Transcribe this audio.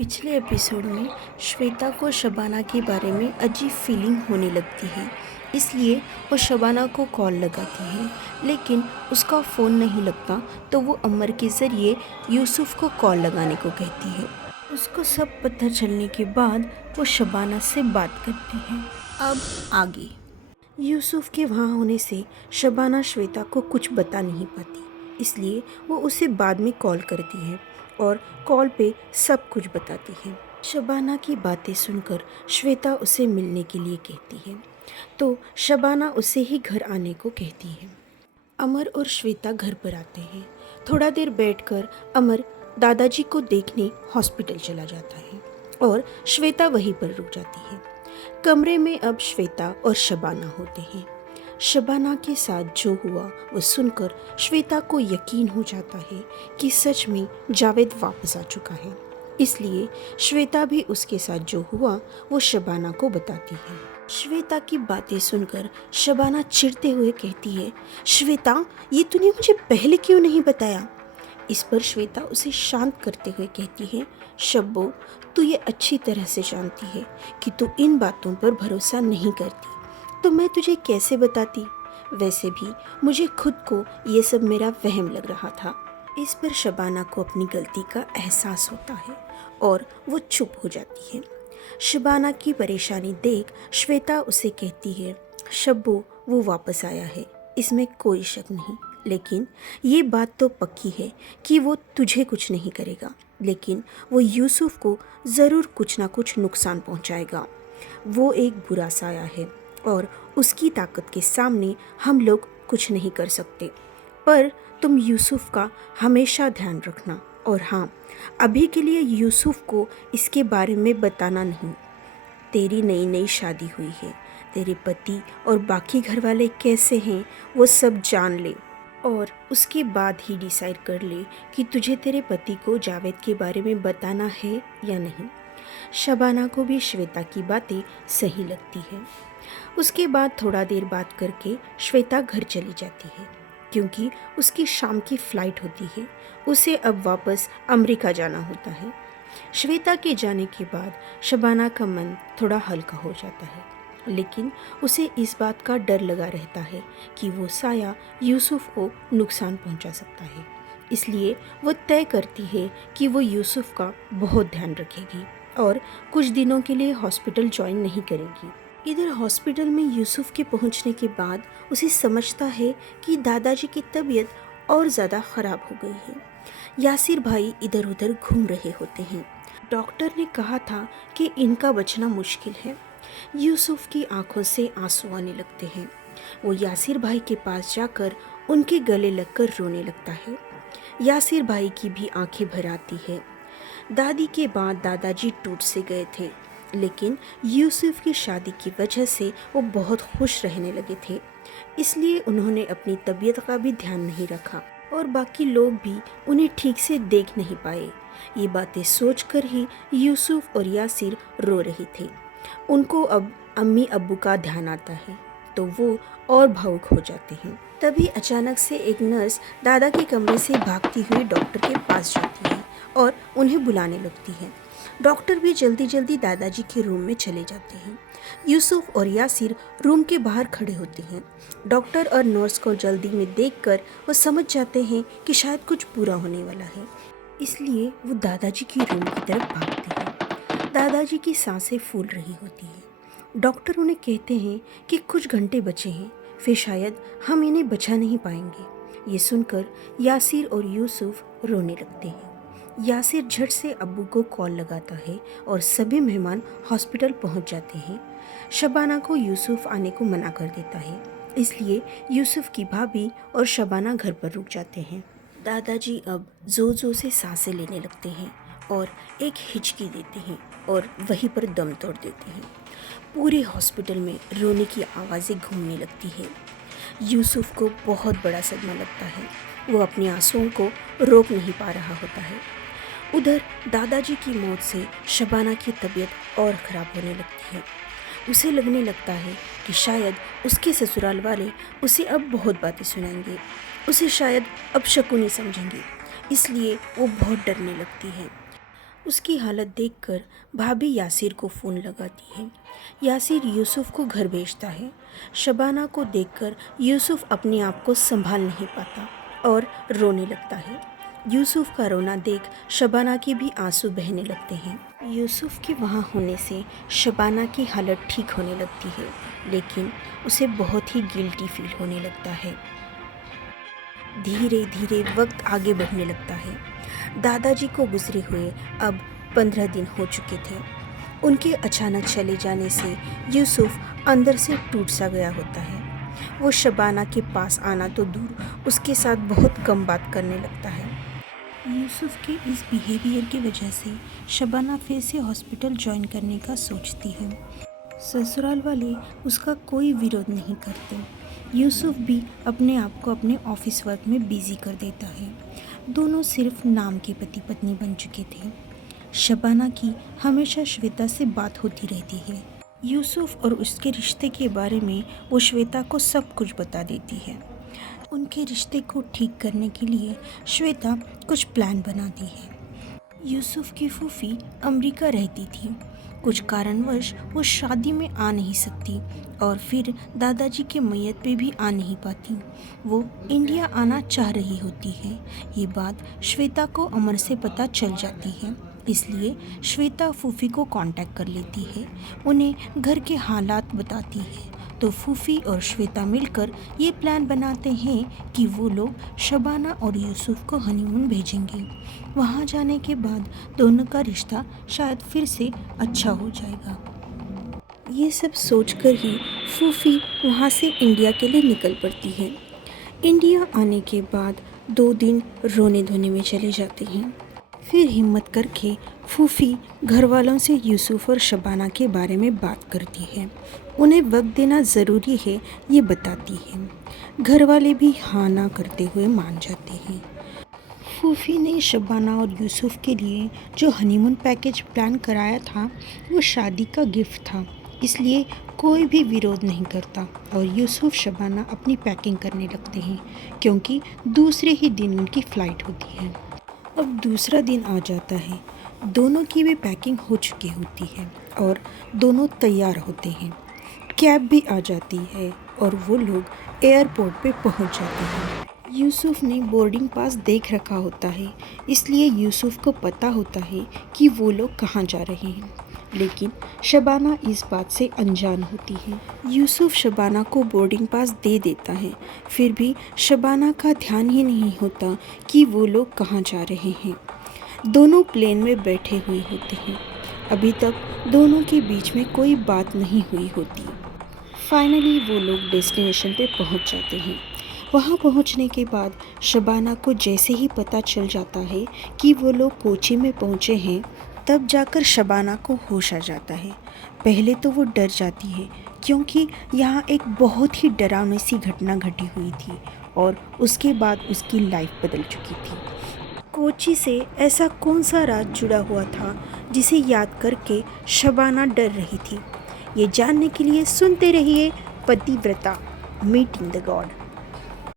पिछले एपिसोड में श्वेता को शबाना के बारे में अजीब फीलिंग होने लगती है। इसलिए वो शबाना को कॉल लगाती है, लेकिन उसका फ़ोन नहीं लगता। तो वो अमर के ज़रिए यूसुफ को कॉल लगाने को कहती है। उसको सब पता चलने के बाद वो शबाना से बात करती है। अब आगे यूसुफ के वहाँ होने से शबाना श्वेता को कुछ बता नहीं पाती, इसलिए वो उसे बाद में कॉल करती है और कॉल पे सब कुछ बताती है। शबाना की बातें सुनकर श्वेता उसे मिलने के लिए कहती है, तो शबाना उसे ही घर आने को कहती है। अमर और श्वेता घर पर आते हैं। थोड़ा देर बैठकर अमर दादाजी को देखने हॉस्पिटल चला जाता है और श्वेता वहीं पर रुक जाती है। कमरे में अब श्वेता और शबाना होते हैं। शबाना के साथ जो हुआ वो सुनकर श्वेता को यकीन हो जाता है कि सच में जावेद वापस आ चुका है। इसलिए श्वेता भी उसके साथ जो हुआ वो शबाना को बताती है। श्वेता की बातें सुनकर शबाना चिढ़ते हुए कहती है, श्वेता, ये तूने मुझे पहले क्यों नहीं बताया? इस पर श्वेता उसे शांत करते हुए कहती है, शब्बो, तू ये अच्छी तरह से जानती है कि तू इन बातों पर भरोसा नहीं करती, तो मैं तुझे कैसे बताती? वैसे भी मुझे खुद को ये सब मेरा वहम लग रहा था। इस पर शबाना को अपनी गलती का एहसास होता है और वो चुप हो जाती है। शबाना की परेशानी देख श्वेता उसे कहती है, शब्बो, वो वापस आया है, इसमें कोई शक नहीं, लेकिन ये बात तो पक्की है कि वो तुझे कुछ नहीं करेगा, लेकिन वो यूसुफ को ज़रूर कुछ ना कुछ नुकसान पहुंचाएगा। वो एक बुरा साया है और उसकी ताकत के सामने हम लोग कुछ नहीं कर सकते। पर तुम यूसुफ का हमेशा ध्यान रखना, और हाँ, अभी के लिए यूसुफ को इसके बारे में बताना नहीं। तेरी नई नई शादी हुई है, तेरे पति और बाकी घर वाले कैसे हैं वो सब जान ले, और उसके बाद ही डिसाइड कर ले कि तुझे तेरे पति को जावेद के बारे में बताना है या नहीं। शबाना को भी श्वेता की बातें सही लगती है। उसके बाद थोड़ा देर बात करके श्वेता घर चली जाती है, क्योंकि उसकी शाम की फ़्लाइट होती है। उसे अब वापस अमेरिका जाना होता है। श्वेता के जाने के बाद शबाना का मन थोड़ा हल्का हो जाता है, लेकिन उसे इस बात का डर लगा रहता है कि वो साया यूसुफ को नुकसान पहुंचा सकता है। इसलिए वो तय करती है कि वो यूसुफ का बहुत ध्यान रखेगी और कुछ दिनों के लिए हॉस्पिटल ज्वाइन नहीं करेगी। इधर हॉस्पिटल में यूसुफ के पहुंचने के बाद उसे समझता है कि दादाजी की तबीयत और ज़्यादा ख़राब हो गई है। यासिर भाई इधर उधर घूम रहे होते हैं। डॉक्टर ने कहा था कि इनका बचना मुश्किल है। यूसुफ की आंखों से आंसू आने लगते हैं। वो यासिर भाई के पास जाकर उनके गले लगकर रोने लगता है। यासिर भाई की भी आंखें भर आती है। दादी के बाद दादाजी टूट से गए थे, लेकिन यूसुफ की शादी की वजह से वो बहुत खुश रहने लगे थे। इसलिए उन्होंने अपनी तबीयत का भी ध्यान नहीं रखा और बाकी लोग भी उन्हें ठीक से देख नहीं पाए। ये बातें सोचकर ही यूसुफ और यासिर रो रहे थे। उनको अब अम्मी अब्बू का ध्यान आता है, तो वो और भावुक हो जाते हैं। तभी अचानक से एक नर्स दादा के कमरे से भागती हुई डॉक्टर के पास जाती है और उन्हें बुलाने लगती है। डॉक्टर भी जल्दी जल्दी दादाजी के रूम में चले जाते हैं। यूसुफ और यासिर रूम के बाहर खड़े होते हैं। डॉक्टर और नर्स को जल्दी में देखकर वो समझ जाते हैं कि शायद कुछ बुरा होने वाला है, इसलिए वो दादाजी की रूम की तरफ भागते हैं। दादाजी की सांसें फूल रही होती हैं। डॉक्टर उन्हें कहते हैं कि कुछ घंटे बचे हैं, फिर शायद हम इन्हें बचा नहीं पाएंगे। ये सुनकर यासिर और यूसुफ रोने लगते हैं। यासिर झट से अब्बू को कॉल लगाता है और सभी मेहमान हॉस्पिटल पहुंच जाते हैं। शबाना को यूसुफ आने को मना कर देता है, इसलिए यूसुफ की भाभी और शबाना घर पर रुक जाते हैं। दादाजी अब जोर जोर से सांसें लेने लगते हैं और एक हिचकी देते हैं और वहीं पर दम तोड़ देते हैं। पूरे हॉस्पिटल में रोने की आवाज़ें गूंजने लगती हैं। यूसुफ को बहुत बड़ा सदमा लगता है। वो अपने आंसुओं को रोक नहीं पा रहा होता है। उधर दादाजी की मौत से शबाना की तबीयत और ख़राब होने लगती है। उसे लगने लगता है कि शायद उसके ससुराल वाले उसे अब बहुत बातें सुनाएंगे, उसे शायद अब शकुनी समझेंगे, इसलिए वो बहुत डरने लगती है। उसकी हालत देखकर भाभी यासिर को फ़ोन लगाती है। यासिर यूसुफ को घर भेजता है। शबाना को देखकर यूसुफ अपने आप को संभाल नहीं पाता और रोने लगता है। यूसुफ का रोना देख शबाना के भी आंसू बहने लगते हैं। यूसुफ के वहाँ होने से शबाना की हालत ठीक होने लगती है, लेकिन उसे बहुत ही गिल्टी फील होने लगता है। धीरे धीरे वक्त आगे बढ़ने लगता है। दादाजी को गुजरे हुए अब 15 दिन हो चुके थे। उनके अचानक चले जाने से यूसुफ अंदर से टूट सा गया होता है। वो शबाना के पास आना तो दूर, उसके साथ बहुत कम बात करने लगता है। यूसुफ के इस बिहेवियर की वजह से शबाना फिर से हॉस्पिटल ज्वाइन करने का सोचती है। ससुराल वाले उसका कोई विरोध नहीं करते। यूसुफ भी अपने आप को अपने ऑफिस वर्क में बिजी कर देता है। दोनों सिर्फ नाम के पति पत्नी बन चुके थे। शबाना की हमेशा श्वेता से बात होती रहती है। यूसुफ और उसके रिश्ते के बारे में वो श्वेता को सब कुछ बता देती है। उनके रिश्ते को ठीक करने के लिए श्वेता कुछ प्लान बनाती है। यूसुफ की फूफी अमेरिका रहती थी। कुछ कारणवश वो शादी में आ नहीं सकती और फिर दादाजी के मैयत पे भी आ नहीं पाती। वो इंडिया आना चाह रही होती है। ये बात श्वेता को अमर से पता चल जाती है, इसलिए श्वेता फूफी को कांटेक्ट कर लेती है, उन्हें घर के हालात बताती है। तो फूफी और श्वेता मिलकर ये प्लान बनाते हैं कि वो लोग शबाना और यूसुफ को हनीमून भेजेंगे। वहाँ जाने के बाद दोनों का रिश्ता शायद फिर से अच्छा हो जाएगा। ये सब सोचकर ही फूफी वहाँ से इंडिया के लिए निकल पड़ती है। इंडिया आने के बाद 2 दिन रोने धोने में चले जाते हैं। फिर हिम्मत करके फूफी घर वालों से यूसुफ और शबाना के बारे में बात करती है। उन्हें वक्त देना ज़रूरी है ये बताती है। घर वाले भी हाँ ना करते हुए मान जाते हैं। फूफी ने शबाना और यूसुफ के लिए जो हनीमून पैकेज प्लान कराया था वो शादी का गिफ्ट था, इसलिए कोई भी विरोध नहीं करता और यूसुफ शबाना अपनी पैकिंग करने लगते हैं, क्योंकि दूसरे ही दिन उनकी फ़्लाइट होती है। अब दूसरा दिन आ जाता है। दोनों की भी पैकिंग हो चुकी होती है और दोनों तैयार होते हैं। कैब भी आ जाती है और वो लोग एयरपोर्ट पे पहुंच जाते हैं। यूसुफ ने बोर्डिंग पास देख रखा होता है, इसलिए यूसुफ को पता होता है कि वो लोग कहाँ जा रहे हैं, लेकिन शबाना इस बात से अनजान होती है। यूसुफ शबाना को बोर्डिंग पास दे देता है, फिर भी शबाना का ध्यान ही नहीं होता कि वो लोग कहाँ जा रहे हैं। दोनों प्लेन में बैठे हुए होते हैं। अभी तक दोनों के बीच में कोई बात नहीं हुई होती। फाइनली वो लोग डेस्टिनेशन पे पहुंच जाते हैं। वहाँ पहुँचने के बाद शबाना को जैसे ही पता चल जाता है कि वो लोग कोची में पहुँचे हैं, तब जाकर शबाना को होश आ जाता है। पहले तो वो डर जाती है, क्योंकि यहाँ एक बहुत ही डरावनी सी घटना घटी हुई थी और उसके बाद उसकी लाइफ बदल चुकी थी। कोची से ऐसा कौन सा राज जुड़ा हुआ था जिसे याद करके शबाना डर रही थी? ये जानने के लिए सुनते रहिए पतिव्रता मीटिंग द गॉड।